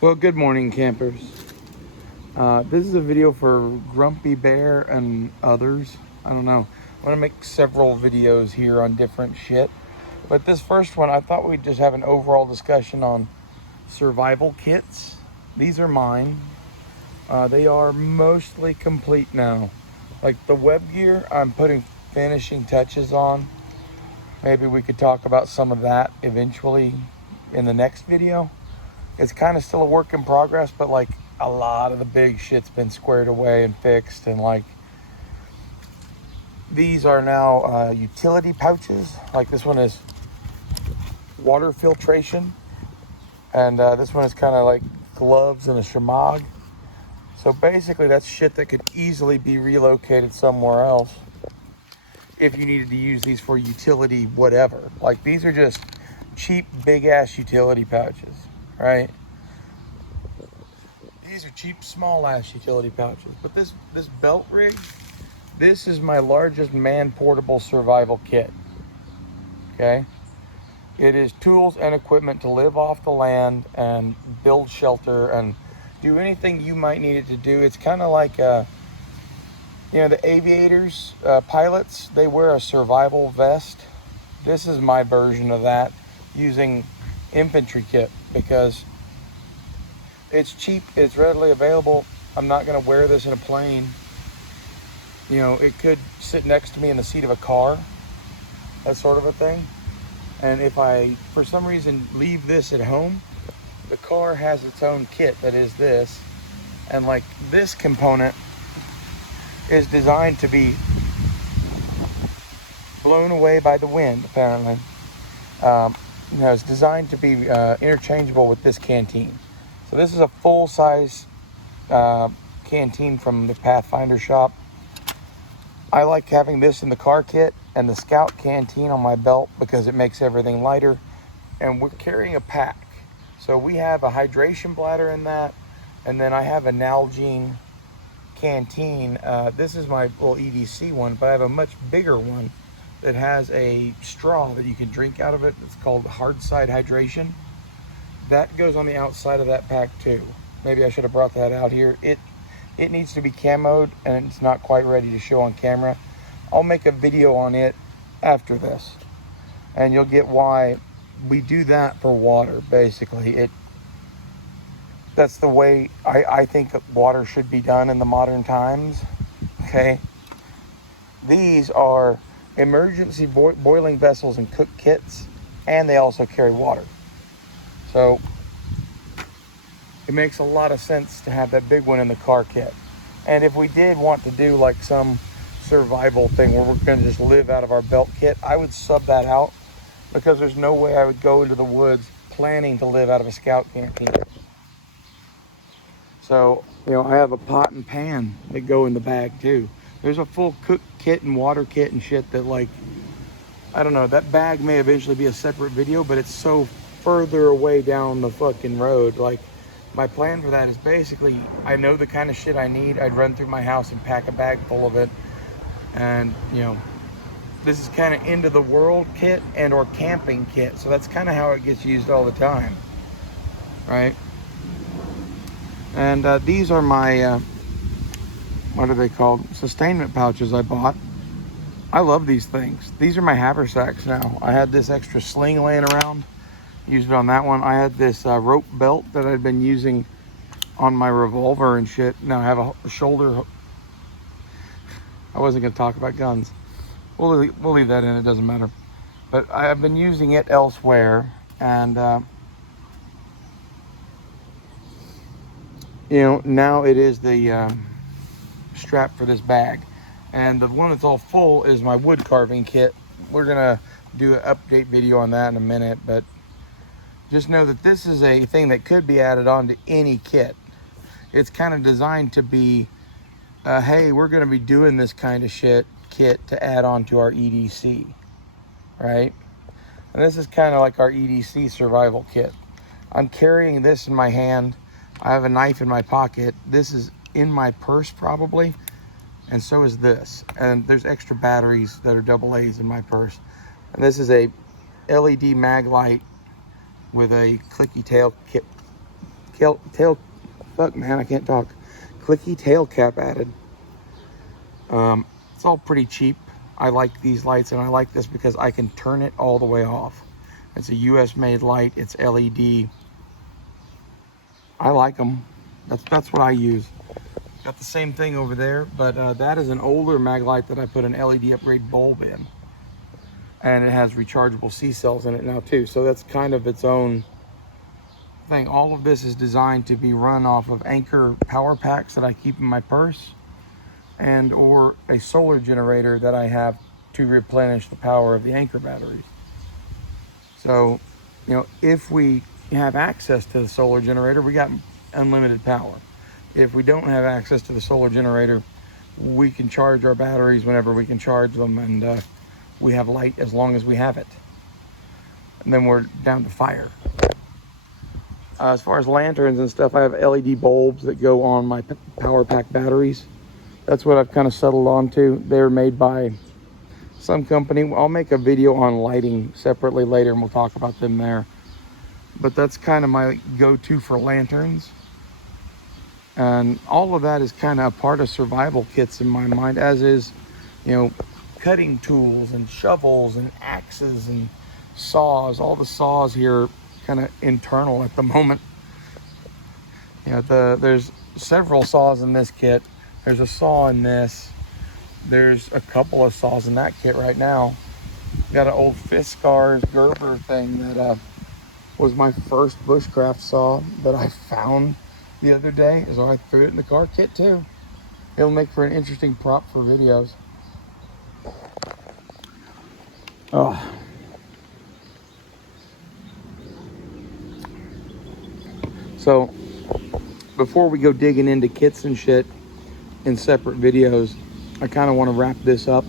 Well, good morning, campers. This is a video for Grumpy Bear and others. I don't know. I want to make several videos here on different shit. But this first one, I thought we'd just have an overall discussion on survival kits. These are mine. They are mostly complete now. Like the web gear, I'm putting finishing touches on. Maybe we could talk about some of that eventually in the next video. It's kind of still a work in progress, but like a lot of the big shit's been squared away and fixed. And like these are now utility pouches. Like this one is water filtration, and this one is kind of like gloves and a shamag. So basically that's shit that could easily be relocated somewhere else if you needed to use these for utility whatever. Like these are just cheap big ass utility pouches, right? These are cheap small ass utility pouches. But this belt rig, this is my largest man portable survival kit. Okay? It is tools and equipment to live off the land and build shelter and do anything you might need it to do. It's kind of like the aviators, pilots, they wear a survival vest. This is my version of that using infantry kit because it's cheap, it's readily available. I'm not going to wear this in a plane. It could sit next to me in the seat of a car, that sort of a thing. And if I, for some reason, leave this at home, the car has its own kit that is this. And like this component is designed to be blown away by the wind, apparently. It's designed to be interchangeable with this canteen. So this is a full-size canteen from the Pathfinder shop. I like having this in the car kit and the Scout canteen on my belt because it makes everything lighter. And we're carrying a pack. So we have a hydration bladder in that. And then I have a Nalgene canteen. This is my little EDC one, but I have a much bigger one that has a straw that you can drink out of it. It's called Hard Side Hydration. That goes on the outside of that pack too. Maybe I should have brought that out here. It needs to be camoed and it's not quite ready to show on camera. I'll make a video on it after this and you'll get why we do that for water. Basically, that's the way I think water should be done in the modern times. Okay, these are emergency boiling vessels and cook kits, and they also carry water. So it makes a lot of sense to have that big one in the car kit. And if we did want to do like some survival thing where we're going to just live out of our belt kit, I would sub that out because there's no way I would go into the woods planning to live out of a Scout canteen. So, I have a pot and pan that go in the bag too. There's a full cook kit and water kit and shit that, like, I don't know, that bag may eventually be a separate video, but it's so further away down the fucking road. Like, my plan for that is basically, I know the kind of shit I need. I'd run through my house and pack a bag full of it. And, this is kind of end of the world kit and or camping kit. So that's kind of how it gets used all the time, right? And these are my, what are they called? Sustainment pouches I bought. I love these things. These are my haversacks now. I had this extra sling laying around. Used it on that one. I had this rope belt that I'd been using on my revolver and shit. Now I have a shoulder. I wasn't going to talk about guns. We'll leave that in. It doesn't matter. But I've been using it elsewhere. And, now it is the strap for this bag. And the one that's all full is my wood carving kit. We're going to do an update video on that in a minute. But just know that this is a thing that could be added on to any kit. It's kind of designed to be, hey, we're going to be doing this kind of shit kit to add on to our EDC, right? And this is kind of like our EDC survival kit. I'm carrying this in my hand. I have a knife in my pocket. This is in my purse probably, and so is this. And there's extra batteries that are AA's in my purse. And this is a LED mag light with a clicky tail fuck man, I can't talk. Clicky tail cap added. It's all pretty cheap. I like these lights, and I like this because I can turn it all the way off. It's a US made light. It's LED. I like them. That's what I use. Got the same thing over there, but that is an older Maglite that I put an LED upgrade bulb in. And it has rechargeable C cells in it now too. So that's kind of its own thing. All of this is designed to be run off of Anker power packs that I keep in my purse, and or a solar generator that I have to replenish the power of the Anker batteries. So, you know, if we have access to the solar generator, we got unlimited power. If we don't have access to the solar generator, we can charge our batteries whenever we can charge them, and we have light as long as we have it. And then we're down to fire. As far as lanterns and stuff, I have LED bulbs that go on my power pack batteries. That's what I've kind of settled on to. They're made by some company. I'll make a video on lighting separately later, and we'll talk about them there. But that's kind of my go-to for lanterns. And all of that is kind of a part of survival kits in my mind, as is, you know, cutting tools and shovels and axes and saws. All the saws here kind of internal at the moment. You know, there's several saws in this kit. There's a saw in this. There's a couple of saws in that kit right now. Got an old Fiskars Gerber thing that was my first bushcraft saw that I found the other day, so I threw it in the car kit too. It'll make for an interesting prop for videos. Oh. So before we go digging into kits and shit in separate videos, I kind of want to wrap this up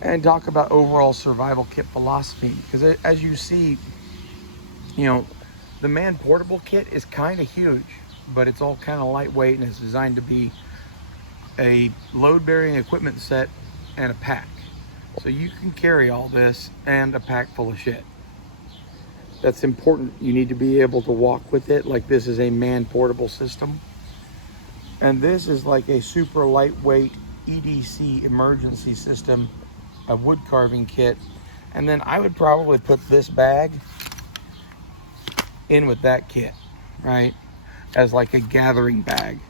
and talk about overall survival kit philosophy, because as you see, you know, the man portable kit is kind of huge, but it's all kind of lightweight, and it's designed to be a load bearing equipment set and a pack. So you can carry all this and a pack full of shit. That's important. You need to be able to walk with it. Like, this is a man portable system. And this is like a super lightweight EDC emergency system, a wood carving kit. And then I would probably put this bag in with that kit, right? As like a gathering bag,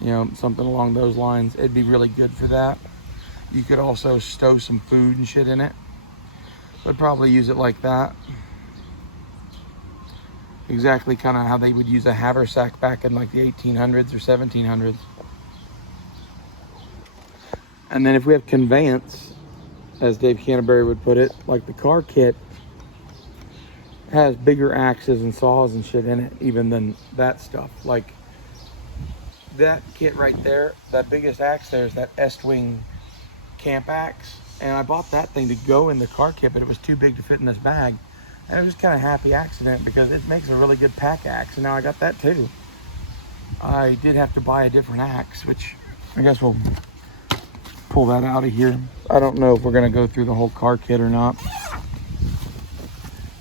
you know, something along those lines. It'd be really good for that. You could also stow some food and shit in it. I'd probably use it like that. Exactly kind of how they would use a haversack back in like the 1800s or 1700s. And then if we have conveyance, as Dave Canterbury would put it, like the car kit has bigger axes and saws and shit in it even than that stuff. Like that kit right there, that biggest axe there is that Estwing camp axe, and I bought that thing to go in the car kit, but it was too big to fit in this bag. And it was kind of happy accident, because it makes a really good pack axe, and now I got that too. I did have to buy a different axe, which I guess we'll pull that out of here. I don't know if we're going to go through the whole car kit or not.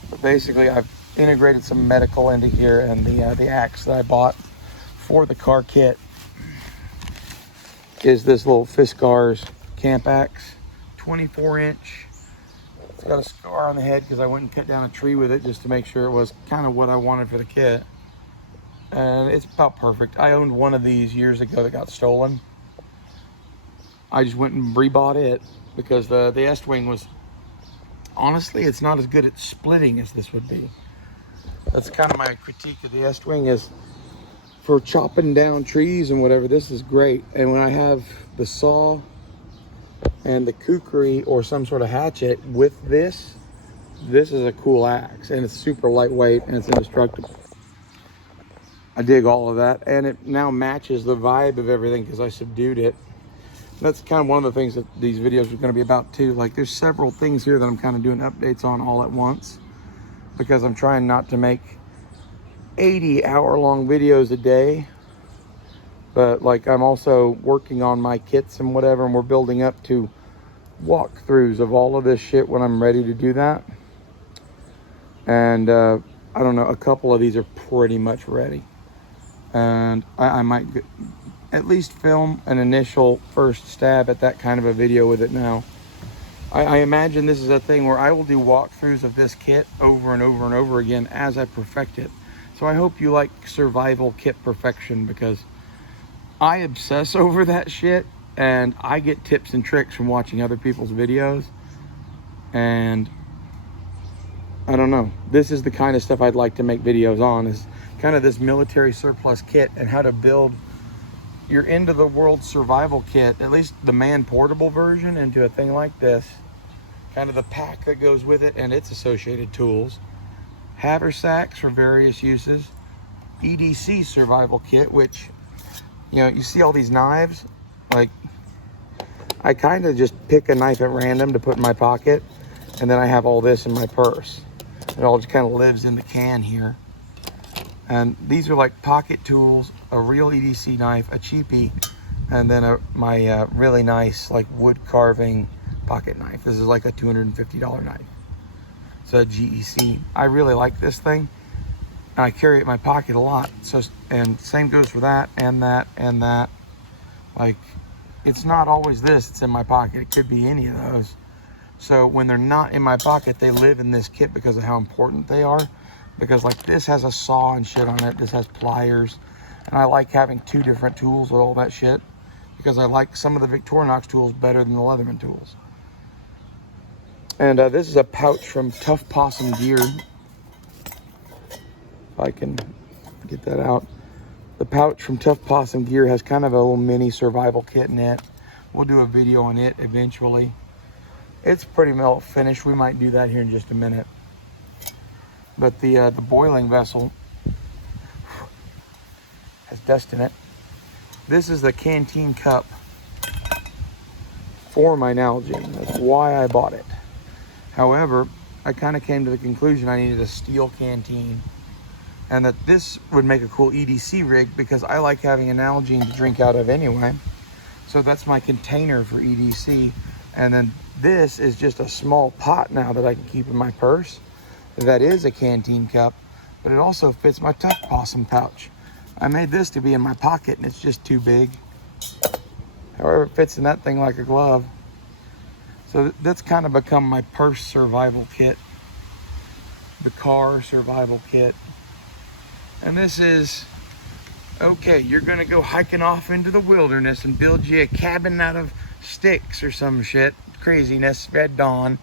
But basically, I've integrated some medical into here, and the axe that I bought for the car kit is this little Fiskars camp axe, 24-inch. It's got a scar on the head because I went and cut down a tree with it just to make sure it was kind of what I wanted for the kit. And it's about perfect. I owned one of these years ago that got stolen. I just went and rebought it because the Estwing was, honestly, it's not as good at splitting as this would be. That's kind of my critique of the Estwing, is for chopping down trees and whatever, this is great. And when I have the saw and the kukri or some sort of hatchet with this is a cool axe, and it's super lightweight and it's indestructible. I dig all of that, and it now matches the vibe of everything because I subdued it. That's kind of one of the things that these videos are going to be about too. Like, there's several things here that I'm kind of doing updates on all at once, because I'm trying not to make 80-hour-long videos a day. But like, I'm also working on my kits and whatever, and we're building up to walkthroughs of all of this shit when I'm ready to do that. And I don't know, a couple of these are pretty much ready. And I might at least film an initial first stab at that kind of a video with it now. I imagine this is a thing where I will do walkthroughs of this kit over and over and over again as I perfect it. So I hope you like survival kit perfection, because I obsess over that shit, and I get tips and tricks from watching other people's videos. And I don't know, this is the kind of stuff I'd like to make videos on, is kind of this military surplus kit and how to build your end of the world survival kit, at least the man portable version, into a thing like this. Kind of the pack that goes with it and its associated tools. Haversacks for various uses. EDC survival kit, which, you know, you see all these knives, like, I kind of just pick a knife at random to put in my pocket, and then I have all this in my purse. It all just kind of lives in the can here. And these are like pocket tools, a real EDC knife, a cheapie, and then my really nice like wood carving pocket knife. This is like a $250 knife. It's a GEC. I really like this thing. I carry it in my pocket a lot. So, and same goes for that and that and that. Like, it's not always this that's in my pocket. It could be any of those. So when they're not in my pocket, they live in this kit because of how important they are. Because like this has a saw and shit on it. This has pliers. And I like having two different tools with all that shit, because I like some of the Victorinox tools better than the Leatherman tools. And this is a pouch from Tough Possum Gear. If I can get that out. The pouch from Tough Possum Gear has kind of a little mini survival kit in it. We'll do a video on it eventually. It's pretty well finished. We might do that here in just a minute. But the boiling vessel has dust in it. This is the canteen cup for my Nalgene. That's why I bought it. However, I kind of came to the conclusion I needed a steel canteen, and that this would make a cool EDC rig, because I like having an Nalgene to drink out of anyway. So that's my container for EDC. And then this is just a small pot now that I can keep in my purse. That is a canteen cup, but it also fits my Tough Possum pouch. I made this to be in my pocket and it's just too big. However, it fits in that thing like a glove. So that's kind of become my purse survival kit, the car survival kit. And this is, okay, you're gonna go hiking off into the wilderness and build you a cabin out of sticks or some shit. Craziness, Red Dawn.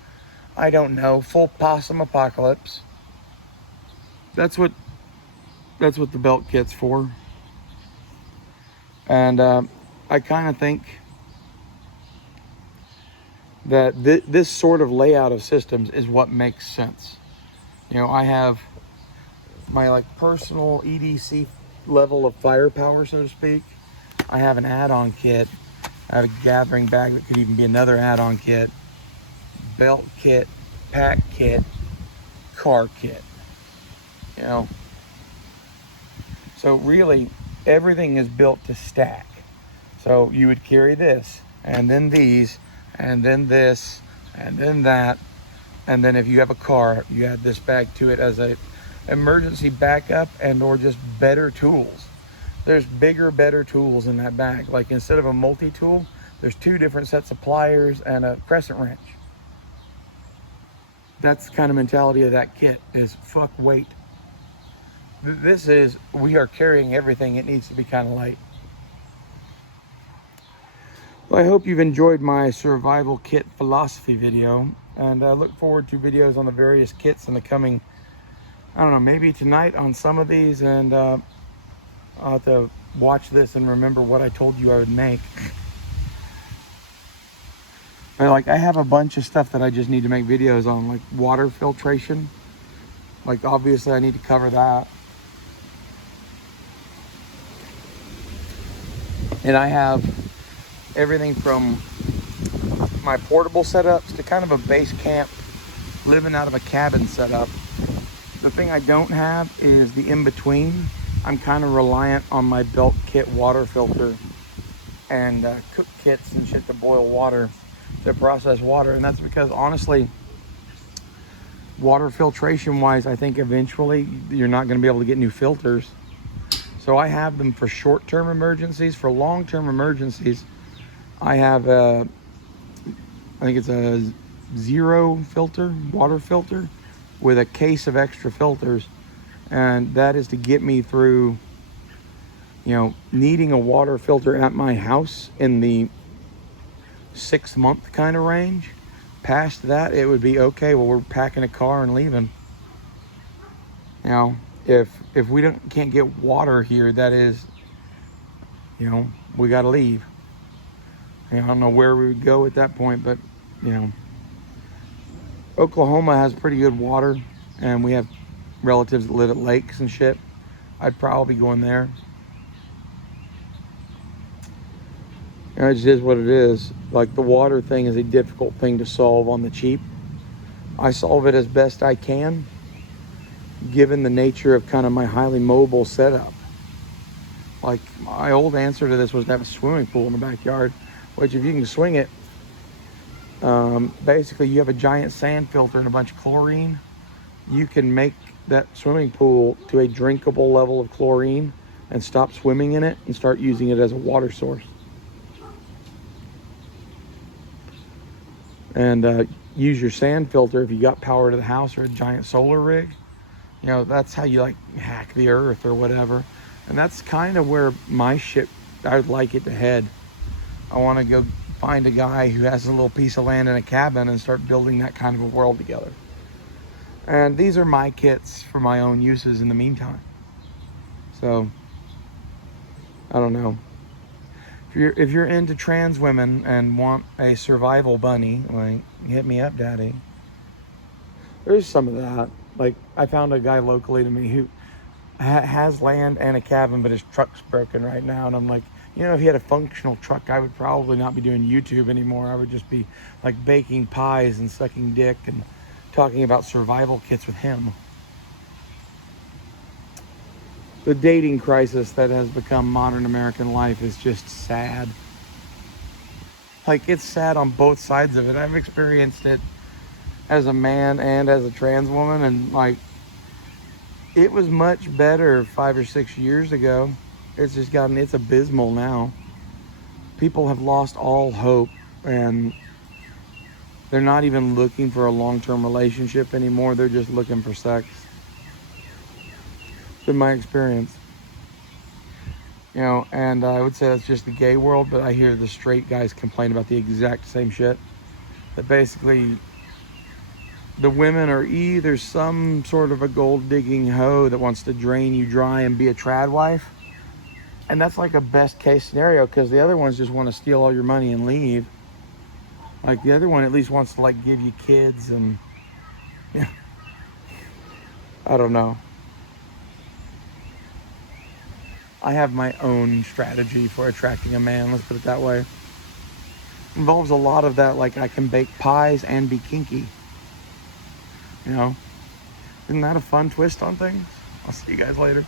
I don't know, full possum apocalypse. That's what the belt kit's for. And I kind of think that this sort of layout of systems is what makes sense. You know, I have my like personal EDC level of firepower, so to speak. I have an add-on kit. I have a gathering bag that could even be another add-on kit, belt kit, pack kit, car kit, you know. So really, everything is built to stack. So you would carry this, and then these, and then this, and then that, and then if you have a car, you add this bag to it as a emergency backup and or just better tools. There's bigger, better tools in that bag. Like instead of a multi-tool, there's 2 different sets of pliers and a crescent wrench. That's the kind of mentality of that kit, is fuck weight. This is, we are carrying everything. It needs to be kind of light. Well, I hope you've enjoyed my survival kit philosophy video, and I look forward to videos on the various kits in the coming, I don't know, maybe tonight on some of these, and I'll have to watch this and remember what I told you I would make. But like, I have a bunch of stuff that I just need to make videos on, like water filtration. Like obviously I need to cover that. And I have everything from my portable setups to kind of a base camp, living out of a cabin setup. The thing I don't have is the in-between. I'm kind of reliant on my belt kit water filter and cook kits and shit to boil water, to process water. And that's because honestly, water filtration wise, I think eventually you're not going to be able to get new filters. So I have them for short-term emergencies. For long-term emergencies, I have I think it's a zero filter, water filter, with a case of extra filters. And that is to get me through, you know, needing a water filter at my house in the 6-month kind of range. Past that, it would be okay. Well, we're packing a car and leaving. You know, if we can't get water here, that is, you know, we got to leave. I don't know where we would go at that point, but you know, Oklahoma has pretty good water, and we have relatives that live at lakes and shit. I'd probably be going there. And it just is what it is. Like, the water thing is a difficult thing to solve on the cheap. I solve it as best I can, given the nature of kind of my highly mobile setup. Like, my old answer to this was to have a swimming pool in the backyard, which if you can swing it, basically you have a giant sand filter and a bunch of chlorine. You can make that swimming pool to a drinkable level of chlorine and stop swimming in it and start using it as a water source. And use your sand filter if you got power to the house or a giant solar rig. You know, that's how you like hack the earth or whatever. And that's kind of where my shit, I would like it to head. I want to go find a guy who has a little piece of land and a cabin and start building that kind of a world together. And these are my kits for my own uses in the meantime. So, I don't know. If you're into trans women and want a survival bunny, like, hit me up, daddy. There's some of that. Like, I found a guy locally to me who has land and a cabin, but his truck's broken right now. And I'm like, you know, if he had a functional truck, I would probably not be doing YouTube anymore. I would just be like baking pies and sucking dick and talking about survival kits with him. The dating crisis that has become modern American life is just sad. Like, it's sad on both sides of it. I've experienced it as a man and as a trans woman, and like, it was much better 5 or 6 years ago. It's abysmal now. People have lost all hope, and they're not even looking for a long-term relationship anymore. They're just looking for sex. In my experience, you know, and I would say that's just the gay world, but I hear the straight guys complain about the exact same shit. That basically the women are either some sort of a gold-digging hoe that wants to drain you dry and be a trad wife, and that's like a best-case scenario, because the other ones just want to steal all your money and leave. Like, the other one at least wants to like give you kids, and yeah, I don't know. I have my own strategy for attracting a man, let's put it that way. Involves a lot of that, like, I can bake pies and be kinky. You know? Isn't that a fun twist on things? I'll see you guys later.